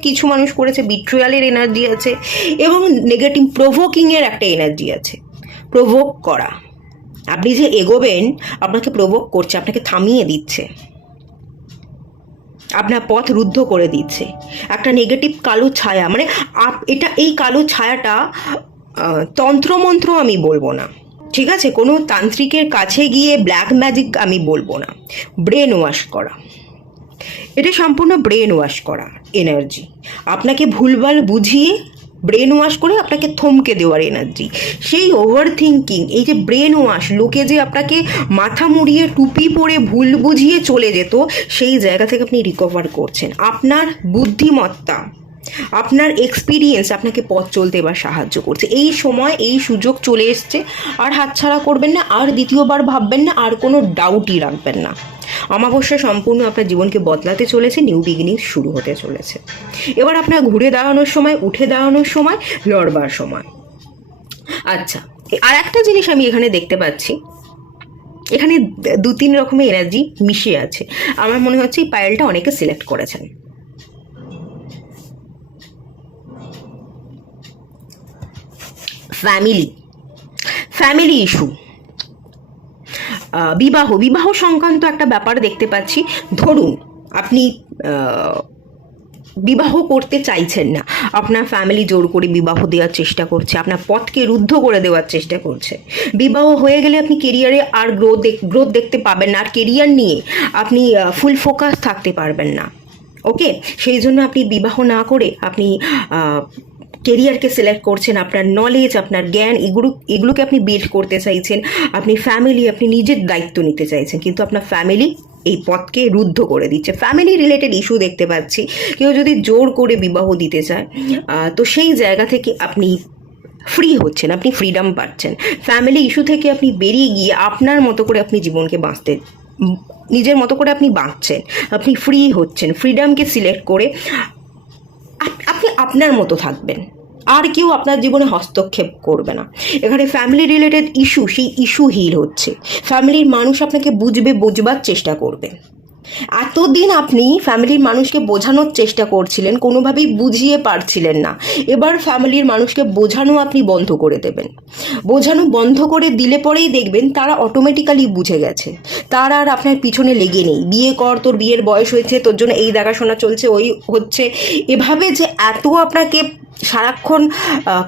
কিছু মানুষ করেছে, বিট্রিয়ালের এনার্জি আছে, এবং নেগেটিভ প্রভোকিংয়ের একটা এনার্জি আছে, প্রভোক করা। আপনি যে এগোবেন, আপনাকে প্রভোক করছে, আপনাকে থামিয়ে দিচ্ছে, আপনার পথ রুদ্ধ করে দিচ্ছে, একটা নেগেটিভ কালো ছায়া। মানে এই কালো ছায়াটা তন্ত্রমন্ত্র আমি বলবো না, ঠিক আছে, কোনো তান্ত্রিকের কাছে গিয়ে ব্ল্যাক ম্যাজিক আমি বলবো না, ব্রেন ওয়াশ করা, এটা সম্পূর্ণ ব্রেন ওয়াশ করা এনার্জি, আপনাকে ভুলভাল বুঝিয়ে ব্রেন ওয়াশ করে আপনাকে থমকে দেওয়ার এনার্জি। সেই ওভার থিঙ্কিং, এই যে ব্রেন ওয়াশ, লোকে যে আপনাকে মাথা মুড়িয়ে টুপি পরে ভুল বুঝিয়ে চলে যেত, সেই জায়গা থেকে আপনি রিকভার করছেন। আপনার বুদ্ধিমত্তা, আপনার এক্সপিরিয়েন্স আপনাকে পথ চলতে এবার সাহায্য করছে। এই সময় এই সুযোগ চলে এসছে, আর হাতছাড়া করবেন না, আর দ্বিতীয়বার ভাববেন না, আর কোনো ডাউটই রাখবেন না। অমাবস্যা সম্পূর্ণ আপনার জীবনকে বদলাতে চলেছে, নিউ বিগিনিং শুরু হতে চলেছে। এবার আপনার ঘুরে দাঁড়ানোর সময়, উঠে দাঁড়ানোর সময়, লড়বার সময়। আচ্ছা, আর একটা জিনিস আমি এখানে দেখতে পাচ্ছি, এখানে 2-3 রকমের এনার্জি মিশে আছে। আমার মনে হচ্ছে এই পায়েলটা অনেকে সিলেক্ট করেছেন। ফ্যামিলি ইস্যু, বিবাহ সংক্রান্ত একটা ব্যাপার দেখতে পাচ্ছি। ধরুন আপনি বিবাহ করতে চাইছেন না, আপনার ফ্যামিলি জোর করে বিবাহ দেওয়ার চেষ্টা করছে, আপনার পথকে রুদ্ধ করে দেওয়ার চেষ্টা করছে। বিবাহ হয়ে গেলে আপনি কেরিয়ারে আর গ্রোথ দেখতে পাবেন না, আর কেরিয়ার নিয়ে আপনি ফুল ফোকাস থাকতে পারবেন না। ওকে, সেই জন্য আপনি বিবাহ না করে আপনি কেরিয়ারকে সিলেক্ট করছেন, আপনার নলেজ, আপনার জ্ঞান, এগুলোকে আপনি বিল্ড করতে চাইছেন। আপনি আপনি নিজের দায়িত্ব নিতে চাইছেন, কিন্তু আপনার ফ্যামিলি এই পথকে রুদ্ধ করে দিচ্ছে। ফ্যামিলি রিলেটেড ইস্যু দেখতে পাচ্ছি। কেউ যদি জোর করে বিবাহ দিতে চায়, তো সেই জায়গা থেকে আপনি ফ্রি হচ্ছেন, আপনি ফ্রিডম পাচ্ছেন। ফ্যামিলি ইস্যু থেকে আপনি বেরিয়ে গিয়ে আপনার মতো করে আপনি জীবনকে নিজের মতো করে আপনি বাঁচছেন, আপনি ফ্রি হচ্ছেন। ফ্রিডমকে সিলেক্ট করে আপনি আপনার মতো থাকবেন, আর কেউ আপনার জীবনে হস্তক্ষেপ করবে না। এখানে ফ্যামিলি রিলেটেড ইস্যু, সেই ইস্যু হিল হচ্ছে। ফ্যামিলির মানুষ আপনাকে বোঝবার চেষ্টা করবে। এতদিন আপনি ফ্যামিলির মানুষকে বোঝানোর চেষ্টা করছিলেন, কোনোভাবেই বুঝিয়ে পারছিলেন না। এবার ফ্যামিলির মানুষকে বোঝানো আপনি বন্ধ করে দেবেন। বোঝানো বন্ধ করে দিলে পরেই দেখবেন তারা অটোমেটিক্যালি বুঝে গেছে, তারা আর আপনার পিছনে লেগে নেই। বিয়ে কর, তোর বিয়ের বয়স হয়েছে, তোর জন্য এই দেখাশোনা চলছে, ওই হচ্ছে, এভাবে যে এত আপনাকে সারাক্ষণ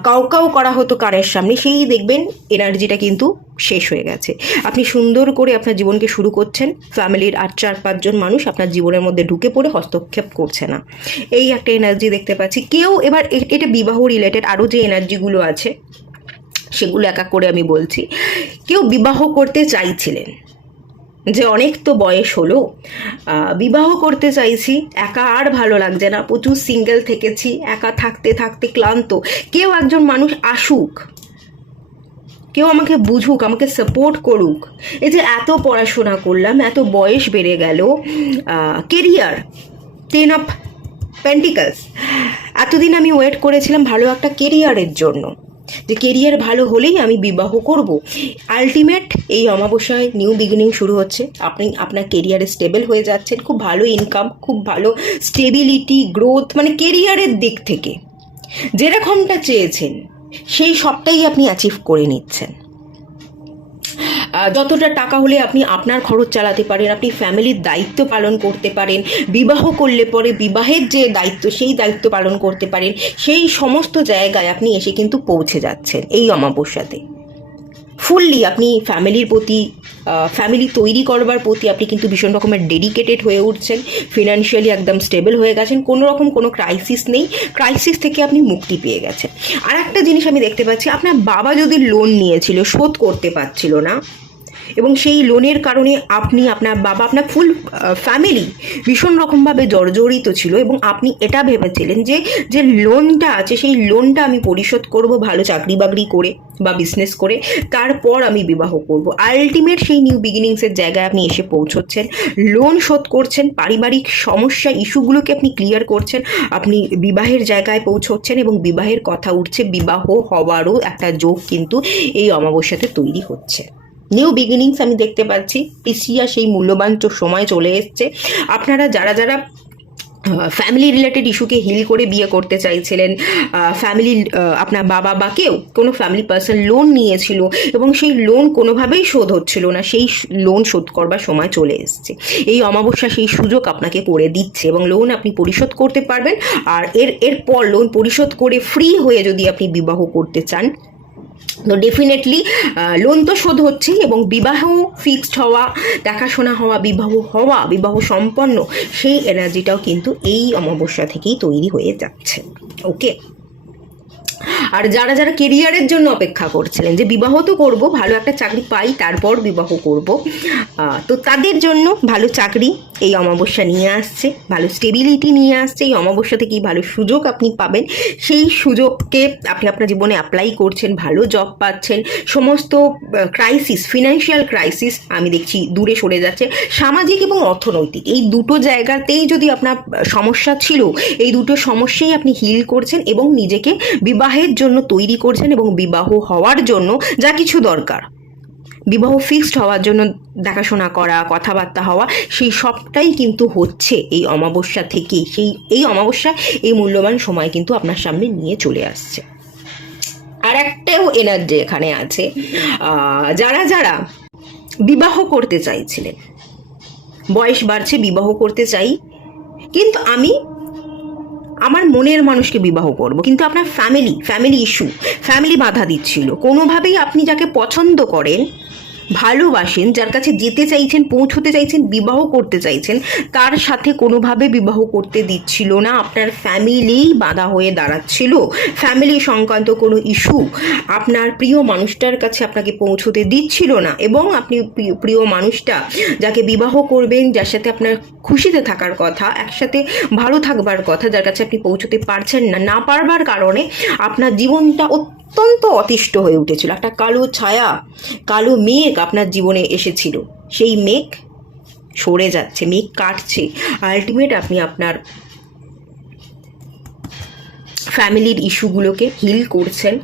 কাউ করা হতো কানের সামনে, সেই দেখবেন এনার্জিটা কিন্তু শেষ হয়ে গেছে। আপনি সুন্দর করে আপনার জীবনকে শুরু করছেন। ফ্যামিলির আর 4-5 জন মানুষ আপনার জীবনের মধ্যে ঢুকে পড়ে হস্তক্ষেপ করছে না, এই একটা এনার্জি দেখতে পাচ্ছি। কেউ এবার এটা বিবাহ রিলেটেড আরও যে এনার্জিগুলো আছে সেগুলো এক এক করে আমি বলছি। কেউ বিবাহ করতে চাইছিলেন, যে অনেক তো বয়স হলো, বিবাহ করতে চাইছি, একা আর ভালো লাগছে না, প্রচুর সিঙ্গেল থেকেছি, একা থাকতে থাকতে ক্লান্ত। কেউ একজন মানুষ আসুক, কেউ আমাকে বুঝুক, আমাকে সাপোর্ট করুক। এই যে এত পড়াশোনা করলাম, এত বয়স বেড়ে গেল, কেরিয়ার, 10 অফ পেন্টিকলস, এতদিন আমি ওয়েট করেছিলাম ভালো একটা কেরিয়ারের জন্য, যে কেরিয়ার ভালো হলেই আমি বিবাহ করব। আলটিমেট এই অমাবস্যায় নিউ বিগিনিং শুরু হচ্ছে। আপনি আপনার কেরিয়ারে স্টেবল হয়ে যাচ্ছেন, খুব ভালো ইনকাম, খুব ভালো স্টেবিলিটি, গ্রোথ, মানে কেরিয়ারের দিক থেকে যেরকমটা চেয়েছেন সেই সবটাই আপনি অ্যাচিভ করে নিচ্ছেন। যতটা টাকা হলে আপনি আপনার খরচ চালাতে পারেন, আপনি ফ্যামিলির দায়িত্ব পালন করতে পারেন, বিবাহ করলে পরে বিবাহের যে দায়িত্ব সেই দায়িত্ব পালন করতে পারেন, সেই সমস্ত জায়গায় আপনি এসে কিন্তু পৌঁছে যাচ্ছেন এই অমাবস্যাতে। ফুললি আপনি ফ্যামিলির প্রতি, ফ্যামিলি তৈরি করবার প্রতি আপনি কিন্তু ভীষণ রকমের ডেডিকেটেড হয়ে উঠছেন। ফিনান্সিয়ালি একদম স্টেবল হয়ে গেছেন, কোনো রকম কোনো ক্রাইসিস নেই, ক্রাইসিস থেকে আপনি মুক্তি পেয়ে গেছেন। আর একটা জিনিস আমি দেখতে পাচ্ছি, আপনার বাবা যদি লোন নিয়েছিল, শোধ করতে পারছিল না, এবং সেই লোনের কারণে আপনি, আপনার বাবা, আপনার ফুল ফ্যামিলি ভীষণ রকমভাবে জর্জরিত ছিল, এবং আপনি এটা ভেবেছিলেন যে লোনটা আছে সেই লোনটা আমি পরিশোধ করব ভালো চাকরি বাকরি করে বা বিজনেস করে, তারপর আমি বিবাহ করব। আলটিমেট সেই নিউ বিগিনিংসের জায়গায় আপনি এসে পৌঁছচ্ছেন, লোন শোধ করছেন, পারিবারিক সমস্যা ইস্যুগুলোকে আপনি ক্লিয়ার করছেন, আপনি বিবাহের জায়গায় পৌঁছচ্ছেন, এবং বিবাহের কথা উঠছে, বিবাহ হওয়ারও একটা যোগ কিন্তু এই অমাবস্যাতে তৈরি হচ্ছে। নিউ বিগিনিংস আমি দেখতে পাচ্ছি, পিছিয়ে সেই মূল্যবান সময় চলে এসছে। আপনারা যারা ফ্যামিলি রিলেটেড ইস্যুকে হিল করে বিয়ে করতে চাইছিলেন, ফ্যামিলি, আপনার বাবা বা কেউ, কোনো ফ্যামিলি পার্সন লোন নিয়েছিল এবং সেই লোন কোনোভাবেই শোধ হচ্ছিল না, সেই লোন শোধ করবার সময় চলে এসছে। এই অমাবস্যা সেই সুযোগ আপনাকে করে দিচ্ছে, এবং লোন আপনি পরিশোধ করতে পারবেন। আর এরপর লোন পরিশোধ করে ফ্রি হয়ে যদি আপনি বিবাহ করতে চান, তো ডেফিনেটলি লোন তো শোধ হচ্ছে, এবং বিবাহ ফিক্সড হওয়া, দেখাশোনা হওয়া, বিবাহ সম্পন্ন, সেই এনার্জিটাও কিন্তু এই অমাবস্যা থেকেই তৈরি হয়ে যাচ্ছে। ওকে, আর যারা যারা কেরিয়ারের জন্য অপেক্ষা করছিলেন যে বিবাহ তো করব, ভালো একটা চাকরি পাই তারপর বিবাহ করব, তো তাদের জন্য ভালো চাকরি এই অমাবস্যা নিয়ে আসছে, ভালো স্টেবিলিটি নিয়ে আসছে। এই অমাবস্যা থেকেই ভালো সুযোগ আপনি পাবেন, সেই সুযোগকে আপনি আপনার জীবনে অ্যাপ্লাই করছেন, ভালো জব পাচ্ছেন, সমস্ত ক্রাইসিস, ফিনান্সিয়াল ক্রাইসিস আমি দেখছি দূরে সরে যাচ্ছে। সামাজিক এবং অর্থনৈতিক এই দুটো জায়গাতেই যদি আপনার সমস্যা ছিল, এই দুটো সমস্যাই আপনি হিল করছেন এবং নিজেকে বিবাহের জন্য তৈরি করছেন, এবং বিবাহ হওয়ার জন্য যা কিছু দরকার, বিবাহ ফিক্সড হওয়ার জন্য দেখাশোনা করা, কথাবার্তা হওয়া, সেই সবটাই কিন্তু হচ্ছে এই অমাবস্যা থেকেই। এই অমাবস্যা এই মূল্যবান সময় কিন্তু আপনার সামনে নিয়ে চলে আসছে। আর একটাও এনার্জি এখানে আছে, যারা যারা বিবাহ করতে চাইছিলেন, বয়স বাড়ছে, বিবাহ করতে চাই, কিন্তু আমি আমার মনের মানুষকে বিবাহ করব, কিন্তু আপনার ফ্যামিলি ইস্যু, ফ্যামিলি বাধা দিচ্ছিল। কোনোভাবেই আপনি যাকে পছন্দ করেন, ভালোবাসেন, যার কাছে যেতে চাইছেন, পৌঁছতে চাইছেন, বিবাহ করতে চাইছেন, তার সাথে কোনোভাবে বিবাহ করতে দিচ্ছিল না। আপনার ফ্যামিলি বাধা হয়ে দাঁড়াচ্ছিল, ফ্যামিলি সংক্রান্ত কোনো ইস্যু আপনার প্রিয় মানুষটার কাছে আপনাকে পৌঁছতে দিচ্ছিল না। এবং আপনি প্রিয় মানুষটা যাকে বিবাহ করবেন, যার সাথে আপনার খুশিতে থাকার কথা, একসাথে ভালো থাকবার কথা, যার কাছে আপনি পৌঁছতে পারছেন না, না পারবার কারণে আপনার জীবনটা অত্যন্ত অতিষ্ঠ হয়ে উঠেছিল। একটা কালো ছায়া, কালো মেঘ আপনার জীবনে এসেছিল, সেই মেঘ সরে যাচ্ছে, মেঘ কাটছে। আলটিমেট আপনি আপনার ফ্যামিলির ইস্যুগুলোকে হিল করছেন।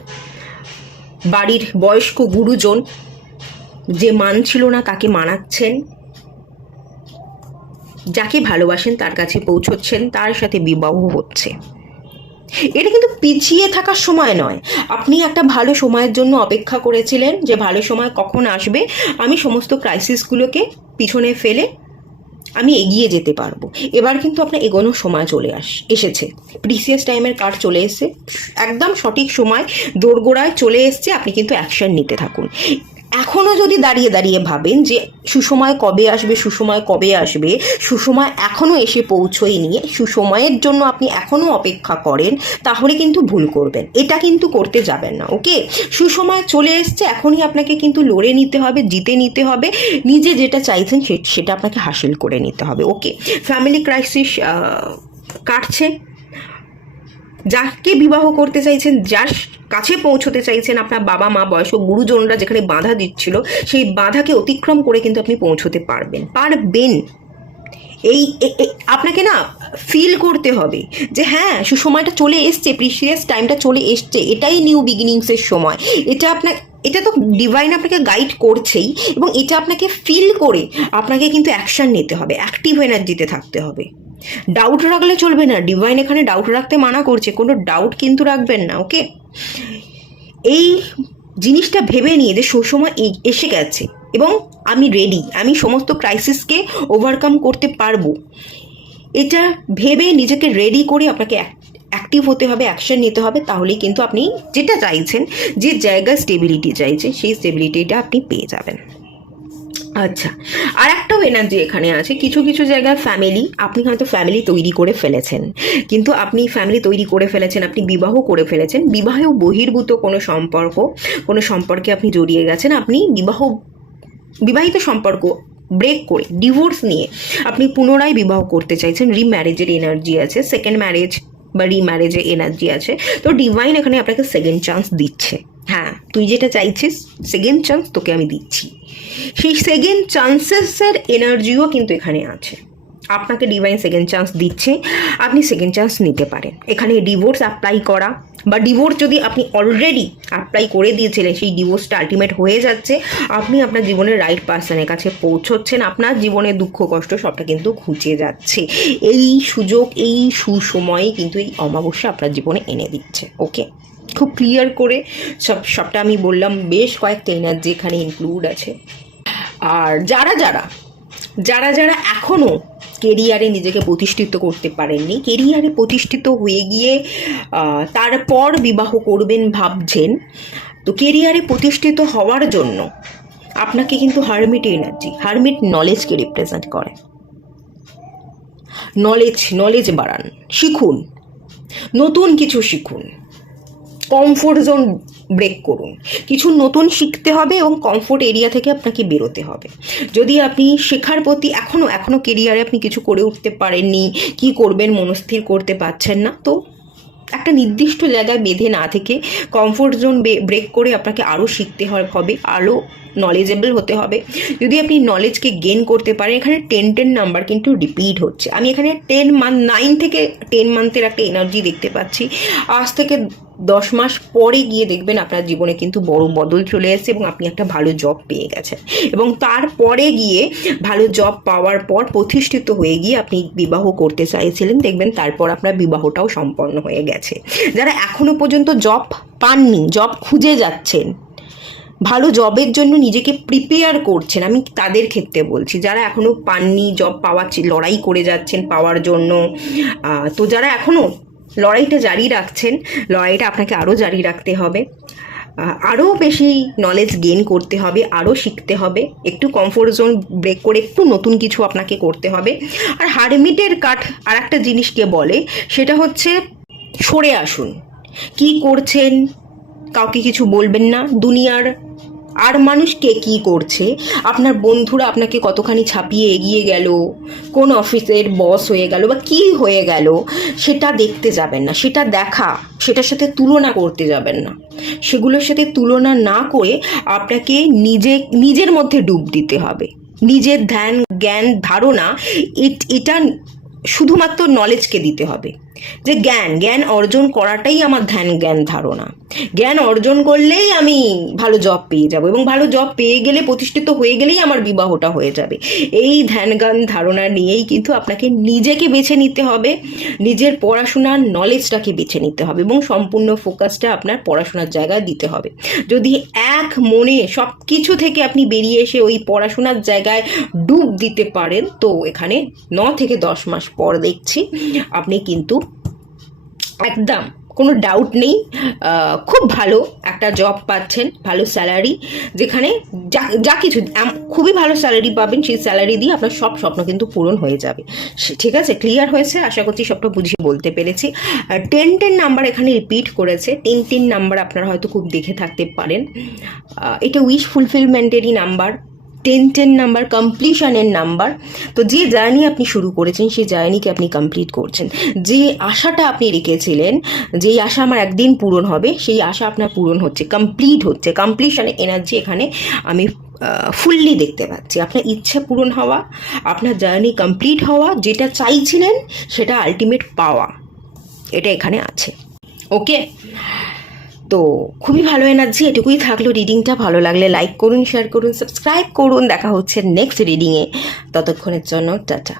বাড়ির বয়স্ক গুরুজন যে মানছিল না তাকে মানাচ্ছেন, যাকে ভালোবাসেন তার কাছে পৌঁছচ্ছেন, তার সাথে বিবাহ হচ্ছে। এটা কিন্তু পিছিয়ে থাকার সময় নয়। আপনি একটা ভালো সময়ের জন্য অপেক্ষা করেছিলেন যে ভালো সময় কখন আসবে, আমি সমস্ত ক্রাইসিসগুলোকে পিছনে ফেলে আমি এগিয়ে যেতে পারবো। এবার কিন্তু আপনার এগোনোর সময় চলে এসেছে। প্রিসিয়াস টাইমের কার্ড চলে এসেছে, একদম সঠিক সময় দোরগোড়ায় চলে এসছে। আপনি কিন্তু অ্যাকশন নিতে থাকুন। এখনও যদি দাঁড়িয়ে দাঁড়িয়ে ভাবেন যে সুসময় কবে আসবে, সুসময় কবে আসবে, সুসময় এখনও এসে পৌঁছয়নি, সুসময়ের জন্য আপনি এখনও অপেক্ষা করেন, তাহলে কিন্তু ভুল করবেন। এটা কিন্তু করতে যাবেন না, ওকে? সুসময় চলে এসছে, এখনই আপনাকে কিন্তু লড়ে নিতে হবে, জিতে নিতে হবে, নিজে যেটা চাইছেন সেটা আপনাকে হাসিল করে নিতে হবে, ওকে? ফ্যামিলি ক্রাইসিস কাটছে, যাকে বিবাহ করতে চাইছেন, যার কাছে পৌঁছতে চাইছেন, আপনার বাবা মা, বয়স্ক গুরুজনরা যেখানে বাধা দিচ্ছিল, সেই বাধাকে অতিক্রম করে কিন্তু আপনি পৌঁছতে পারবেন। এই আপনাকে না ফিল করতে হবে যে হ্যাঁ, সুসময়টা চলে এসছে, প্রিসিয়াস টাইমটা চলে এসছে, এটাই নিউ বিগিনিংসের সময়। এটা তো ডিভাইন আপনাকে গাইড করছেই, এবং এটা আপনাকে ফিল করে আপনাকে কিন্তু অ্যাকশন নিতে হবে, অ্যাক্টিভ এনার্জিতে থাকতে হবে। ডাউট রাখলে চলবে না, ডিভাইন এখানে ডাউট রাখতে মানা করছে, কোনো ডাউট কিন্তু রাখবেন না, ওকে? এই জিনিসটা ভেবে নিয়ে যে সুসময় এসে গেছে এবং আমি রেডি, আমি সমস্ত ক্রাইসিসকে ওভারকাম করতে পারবো, এটা ভেবে নিজেকে রেডি করে আপনাকে অ্যাক্টিভ হতে হবে, অ্যাকশন নিতে হবে। তাহলেই কিন্তু আপনি যেটা চাইছেন, যে জায়গায় স্টেবিলিটি চাইছেন, সেই স্টেবিলিটিটা আপনি পেয়ে যাবেন। আচ্ছা, আর একটাও এনার্জি এখানে আছে, কিছু কিছু জায়গায় ফ্যামিলি, আপনি হয়তো ফ্যামিলি তৈরি করে ফেলেছেন, কিন্তু আপনি ফ্যামিলি তৈরি করে ফেলেছেন, আপনি বিবাহ করে ফেলেছেন, বিবাহেও বহির্ভূত কোনো সম্পর্কে আপনি জড়িয়ে গেছেন, আপনি বিবাহিত সম্পর্ক ব্রেক করে ডিভোর্স নিয়ে আপনি পুনরায় বিবাহ করতে চাইছেন। রিম্যারেজের এনার্জি আছে, সেকেন্ড ম্যারেজ বা রিম্যারেজের এনার্জি আছে। তো ডিভাইন এখানে আপনাকে সেকেন্ড চান্স দিচ্ছে। হ্যাঁ, তুই যেটা চাইছিস, সেকেন্ড চান্স তোকে আমি দিচ্ছি। সেই সেকেন্ড চান্সেসের এনার্জিও কিন্তু এখানে আছে। আপনাকে ডিভাইন সেকেন্ড চান্স দিচ্ছে, আপনি সেকেন্ড চান্স নিতে পারেন। এখানে ডিভোর্স অ্যাপ্লাই করা, বা ডিভোর্স যদি আপনি অলরেডি অ্যাপ্লাই করে দিয়েছিলেন, সেই ডিভোর্সটা আলটিমেট হয়ে যাচ্ছে, আপনি আপনার জীবনের রাইট পার্সনের কাছে পৌঁছচ্ছেন, আপনার জীবনের দুঃখ কষ্ট সবটা কিন্তু ঘুচে যাচ্ছে। এই সুযোগ, এই সুসময় কিন্তু এই অমাবস্যা আপনার জীবনে এনে দিচ্ছে, ওকে? খুব ক্লিয়ার করে সবটা আমি বললাম, বেশ কয়েকটা এনার্জি এখানে ইনক্লুড আছে। আর যারা যারা এখনও কেরিয়ারে নিজেকে প্রতিষ্ঠিত করতে পারেননি, কেরিয়ারে প্রতিষ্ঠিত হয়ে গিয়ে তারপর বিবাহ করবেন ভাবছেন, তো কেরিয়ারে প্রতিষ্ঠিত হওয়ার জন্য আপনাকে কিন্তু হারমিট এনার্জি, হারমিট নলেজকে রিপ্রেজেন্ট করে। নলেজ বাড়ান, শিখুন, নতুন কিছু শিখুন, কমফোর্ট জোন ব্রেক করুন, কিছু নতুন শিখতে হবে এবং কমফোর্ট এরিয়া থেকে আপনাকে বেরোতে হবে। যদি আপনি শেখার প্রতি এখনো কেরিয়ারে আপনি কিছু করে উঠতে পারেননি, কি করবেন মনস্থির করতে পারছেন না, তো একটা নির্দিষ্ট জায়গায় বেঁধে না থেকে কমফোর্ট জোন ব্রেক করে আপনাকে আরও শিখতে হবে, আরও নলেজেবল হতে হবে। যদি আপনি নলেজকে গেন করতে পারেন, এখানে 10 নাম্বার কিন্তু রিপিট হচ্ছে। আমি এখানে 9 থেকে 10 মান্থের একটা এনার্জি দেখতে পাচ্ছি। আজ থেকে 10 মাস পরে গিয়ে দেখবেন আপনার জীবনে কিন্তু বড় বদল চলে এসেছে এবং আপনি একটা ভালো জব পেয়ে গেছেন, এবং তারপরে গিয়ে ভালো জব পাওয়ার পর প্রতিষ্ঠিত হয়ে গিয়ে আপনি বিবাহ করতে চাইছিলেন, দেখবেন তারপর আপনার বিবাহটাও সম্পন্ন হয়ে গেছে। যারা এখনো পর্যন্ত জব পাননি, জব খুঁজে যাচ্ছেন, ভালো জবের জন্য নিজেকে প্রিপেয়ার করছেন, আমি তাদের ক্ষেত্রে বলছি। যারা এখনও পাননি, জব পাওয়ার লড়াই করে যাচ্ছেন পাওয়ার জন্য, তো যারা এখনও লড়াইটা জারি রাখছেন, লড়াইটা আপনাকে আরও জারি রাখতে হবে, আরও বেশি নলেজ গেইন করতে হবে, আরও শিখতে হবে, একটু কমফোর্ট জোন ব্রেক করে একটু নতুন কিছু আপনাকে করতে হবে। আর হারমিটের কার্ড আর একটা জিনিসকে বলে, সেটা হচ্ছে সরে আসুন। কি করছেন কাউকে কিছু বলবেন না। দুনিয়ার আর মানুষ কে কী করছে, আপনার বন্ধুরা আপনাকে কতখানি ছাপিয়ে এগিয়ে গেল, কোন অফিসের বস হয়ে গেল বা কী হয়ে গেল, সেটা দেখতে যাবেন না, সেটার সাথে তুলনা করতে যাবেন না। সেগুলোর সাথে তুলনা না করে আপনাকে নিজের মধ্যে ডুব দিতে হবে। নিজের ধ্যান জ্ঞান ধারণা এটা শুধুমাত্র নলেজকে দিতে হবে, যে জ্ঞান অর্জন করাটাই আমার ধ্যান জ্ঞান ধারণা। জ্ঞান অর্জন করলেই আমি ভালো জব পেয়ে যাব, এবং ভালো জব পেয়ে গেলে, প্রতিষ্ঠিত হয়ে গেলেই আমার বিবাহটা হয়ে যাবে। এই ধ্যান জ্ঞান ধারণা নিয়েই কিন্তু আপনাকে নিজেকে বেছে নিতে হবে, নিজের পড়াশোনার নলেজটাকে বেছে নিতে হবে, এবং সম্পূর্ণ ফোকাসটা আপনার পড়াশোনার জায়গায় দিতে হবে। যদি এক মনে সব কিছু থেকে আপনি বেরিয়ে এসে ওই পড়াশোনার জায়গায় ডুব দিতে পারেন, তো এখানে 9 থেকে 10 মাস পর দেখছি আপনি কিন্তু একদম কোনো ডাউট নেই খুব ভালো একটা জব পাচ্ছেন, ভালো স্যালারি, যেখানে যা কিছু খুবই ভালো স্যালারি পাবেন। সেই স্যালারি দিয়ে আপনার সব স্বপ্ন কিন্তু পূরণ হয়ে যাবে। ঠিক আছে, ক্লিয়ার হয়েছে? আশা করছি সবটা বুঝিয়ে বলতে পেরেছি। 10 নাম্বার এখানে রিপিট করেছে। 3 নাম্বার আপনারা হয়তো খুব দেখে থাকতে পারেন। এটা উইশ ফুলফিলমেন্টেরই নাম্বার। 10 নাম্বার কমপ্লিশনের নাম্বার। তো যে জার্নি আপনি শুরু করেছেন, সেই জার্নিকে আপনি কমপ্লিট করছেন। যে আশাটা আপনি রেখেছিলেন, যেই আশা আমার একদিন পূরণ হবে, সেই আশা আপনার পূরণ হচ্ছে, কমপ্লিট হচ্ছে। কমপ্লিশনের এনার্জি এখানে আমি ফুললি দেখতে পাচ্ছি। আপনার ইচ্ছে পূরণ হওয়া, আপনার জার্নি কমপ্লিট হওয়া, যেটা চাইছিলেন সেটা আলটিমেট পাওয়া, এটা এখানে আছে। ওকে, তো খুবই ভালো এনার্জি। এটুকুই থাকলো রিডিংটা। ভালো লাগলে লাইক করুন, শেয়ার করুন, সাবস্ক্রাইব করুন। দেখা হচ্ছে নেক্সট রিডিংয়ে। ততক্ষণের জন্য টাটা।